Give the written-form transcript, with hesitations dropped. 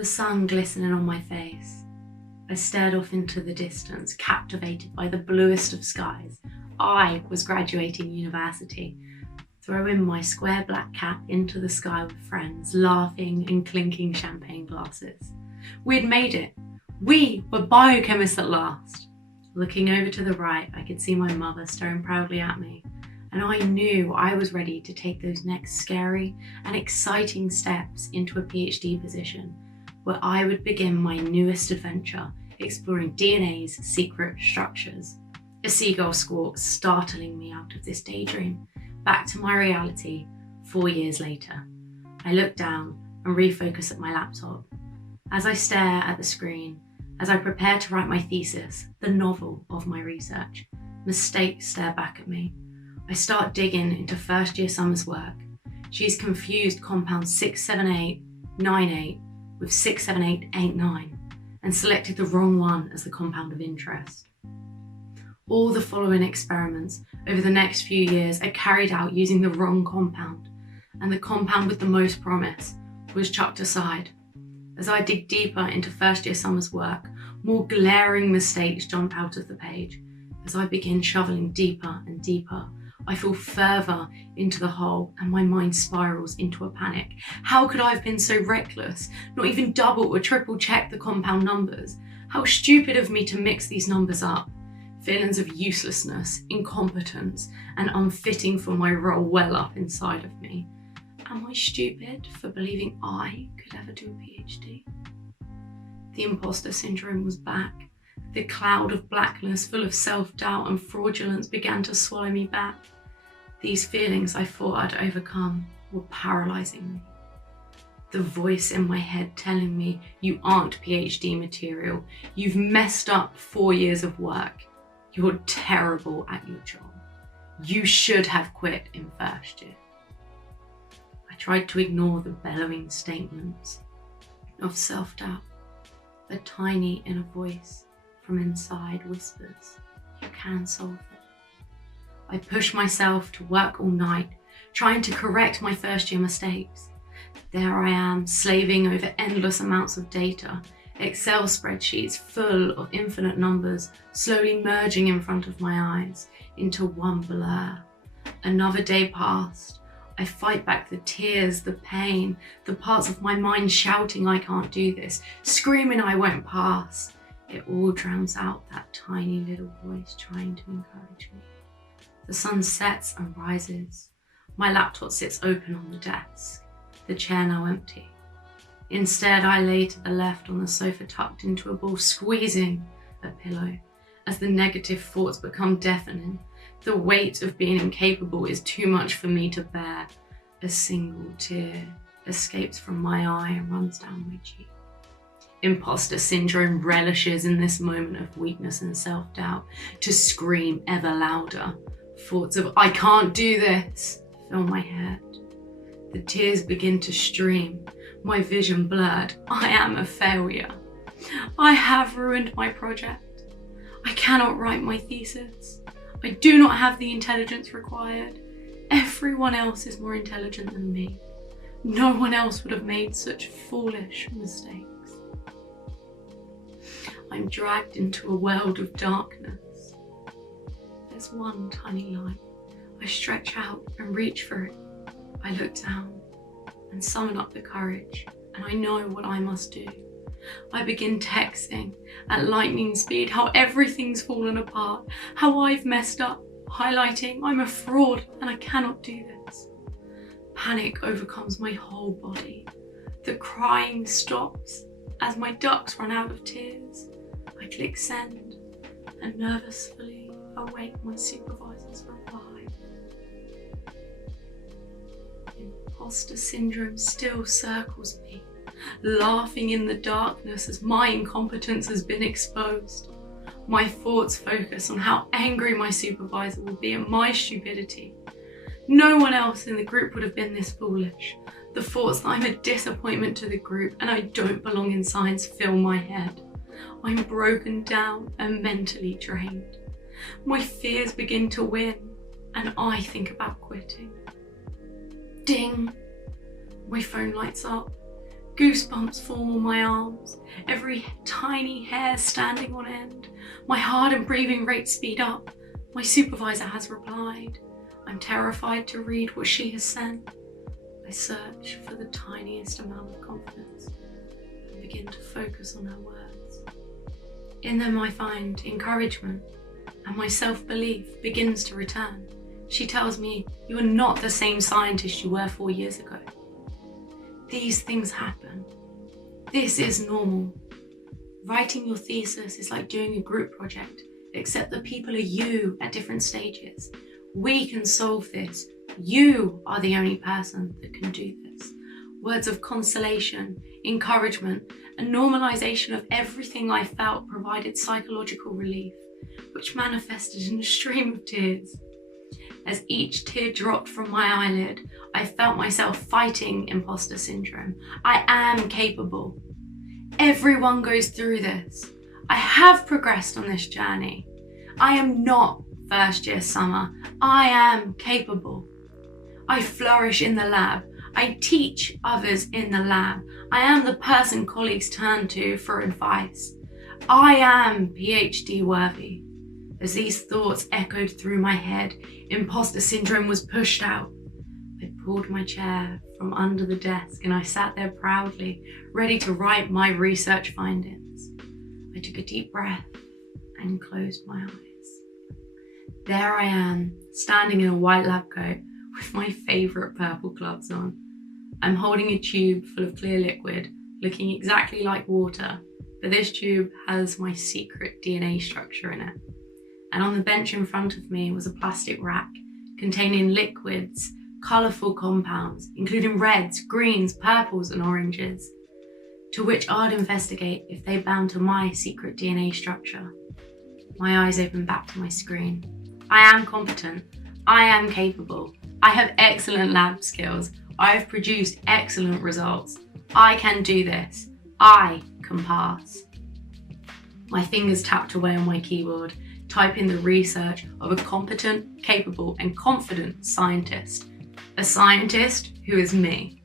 the sun glistening on my face. I stared off into the distance, captivated by the bluest of skies. I was graduating university, throwing my square black cap into the sky with friends, laughing and clinking champagne glasses. We'd made it. We were biochemists at last. Looking over to the right, I could see my mother staring proudly at me, and I knew I was ready to take those next scary and exciting steps into a PhD position, where I would begin my newest adventure, exploring DNA's secret structures. A seagull squawk startling me out of this daydream, back to my reality 4 years later. I look down and refocus at my laptop. As I stare at the screen, as I prepare to write my thesis, the novel of my research, mistakes stare back at me. I start digging into first year Summer's work. She's confused compound 67898 with 67889 and selected the wrong one as the compound of interest. All the following experiments over the next few years are carried out using the wrong compound, and the compound with the most promise was chucked aside. As I dig deeper into first year Summer's work, more glaring mistakes jump out of the page. As I begin shoveling deeper and deeper, I fall further into the hole and my mind spirals into a panic. How could I have been so reckless, not even double or triple check the compound numbers? How stupid of me to mix these numbers up. Feelings of uselessness, incompetence, and unfitting for my role well up inside of me. Am I stupid for believing I could ever do a PhD? The imposter syndrome was back. The cloud of blackness full of self-doubt and fraudulence began to swallow me back. These feelings I thought I'd overcome were paralysing me. The voice in my head telling me, you aren't PhD material. You've messed up 4 years of work. You're terrible at your job. You should have quit in first year. I tried to ignore the bellowing statements of self-doubt. A tiny inner voice from inside whispers, you can solve it. I pushed myself to work all night, trying to correct my first year mistakes. There I am, slaving over endless amounts of data, Excel spreadsheets full of infinite numbers, slowly merging in front of my eyes into one blur. Another day passed. I fight back the tears, the pain, the parts of my mind shouting I can't do this, screaming I won't pass. It all drowns out that tiny little voice trying to encourage me. The sun sets and rises. My laptop sits open on the desk, the chair now empty. Instead, I lay to the left on the sofa tucked into a ball, squeezing a pillow. As the negative thoughts become deafening, the weight of being incapable is too much for me to bear. A single tear escapes from my eye and runs down my cheek. Imposter syndrome relishes in this moment of weakness and self-doubt to scream ever louder. Thoughts of, I can't do this, fill my head. The tears begin to stream, my vision blurred. I am a failure. I have ruined my project. I cannot write my thesis. I do not have the intelligence required. Everyone else is more intelligent than me. No one else would have made such foolish mistakes. I'm dragged into a world of darkness. There's one tiny light. I stretch out and reach for it. I look down and summon up the courage, and I know what I must do. I begin texting at lightning speed how everything's fallen apart, how I've messed up, highlighting I'm a fraud and I cannot do this. Panic overcomes my whole body. The crying stops as my ducts run out of tears. I click send and nervously await my supervisor's reply. Imposter syndrome still circles me, laughing in the darkness as my incompetence has been exposed. My thoughts focus on how angry my supervisor will be at my stupidity. No one else in the group would have been this foolish. The thoughts that I'm a disappointment to the group and I don't belong in science fill my head. I'm broken down and mentally drained. My fears begin to win and I think about quitting. Ding! My phone lights up. Goosebumps form on my arms, every tiny hair standing on end. My heart and breathing rate speed up. My supervisor has replied. I'm terrified to read what she has sent. I search for the tiniest amount of confidence and begin to focus on her words. In them I find encouragement, and my self-belief begins to return. She tells me, you are not the same scientist you were 4 years ago. These things happen. This is normal. Writing your thesis is like doing a group project, except the people are you at different stages. We can solve this. You are the only person that can do this. Words of consolation, encouragement, and normalization of everything I felt provided psychological relief, which manifested in a stream of tears. As each tear dropped from my eyelid, I felt myself fighting imposter syndrome. I am capable. Everyone goes through this. I have progressed on this journey. I am not first year summer. I am capable. I flourish in the lab. I teach others in the lab. I am the person colleagues turn to for advice. I am PhD worthy. As these thoughts echoed through my head, imposter syndrome was pushed out. I pulled my chair from under the desk and I sat there proudly, ready to write my research findings. I took a deep breath and closed my eyes. There I am, standing in a white lab coat with my favourite purple gloves on. I'm holding a tube full of clear liquid, looking exactly like water, but this tube has my secret DNA structure in it. And on the bench in front of me was a plastic rack containing liquids, colourful compounds, including reds, greens, purples and oranges, to which I'd investigate if they bound to my secret DNA structure. My eyes opened back to my screen. I am competent. I am capable. I have excellent lab skills. I have produced excellent results. I can do this. I can pass. My fingers tapped away on my keyboard, typing the research of a competent, capable, and confident scientist. A scientist who is me.